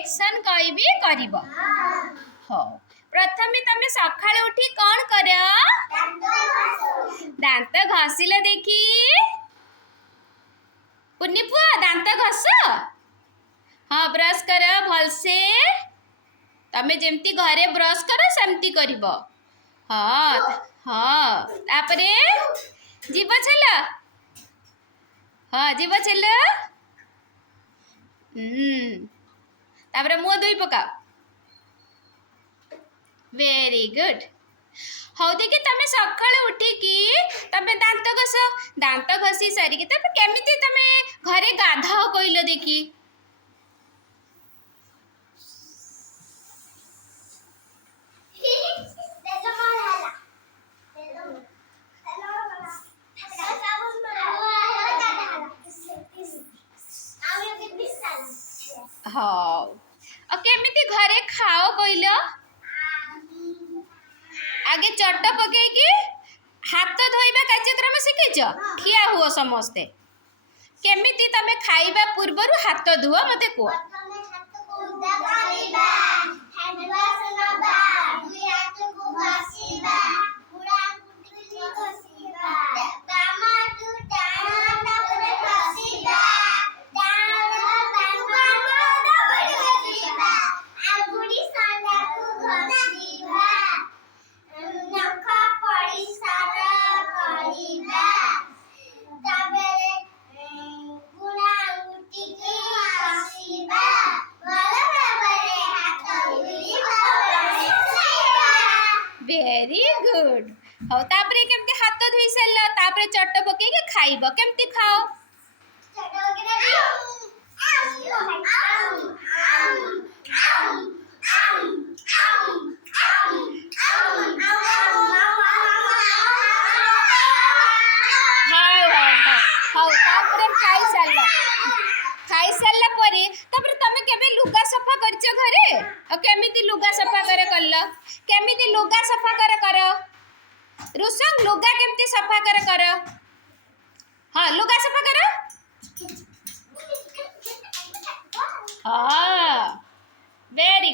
action कहबी करिब हो प्रथमे तमे सकाळे उठी कौन कर दांत घसिले देखी पुन्नी पुआ दांत घस हाँ ब्रश कर भलसे तमे जेमती घरे ब्रश कर सेमती करिब हाँ हाँ तापरे जीव छेल हाँ जीव छेल तापरे मुँह धोई पका वेरी गुड हौ देखी तमे सकाळे उठिकी तमे दांत घसी सारिकी तमे केमिति तमे घरे गाधाओ कहिलो देखी हाँ केमिति घरे खाओ कहिलो आगे चट पकेकी हाथ धोइबा कार्यक्रम शिखिच ठिया हुओ समस्ते केमिति तमे खाइबा पूर्वरु हाथ धुओ मते को वेरी गुड हो तापरे केमती हाथ धोई सारल तापरे चट पकेकी खाइब केमती खाओ खाई सारला परे तापरे तमे केबे लुगा सफा करछ घरे केमिति लुगा सफा करे कल्ल केमिति लुगा सफा करे रुसंग लुगा केमिति सफा करे हाँ लुगा सफा कर हाँ वेरी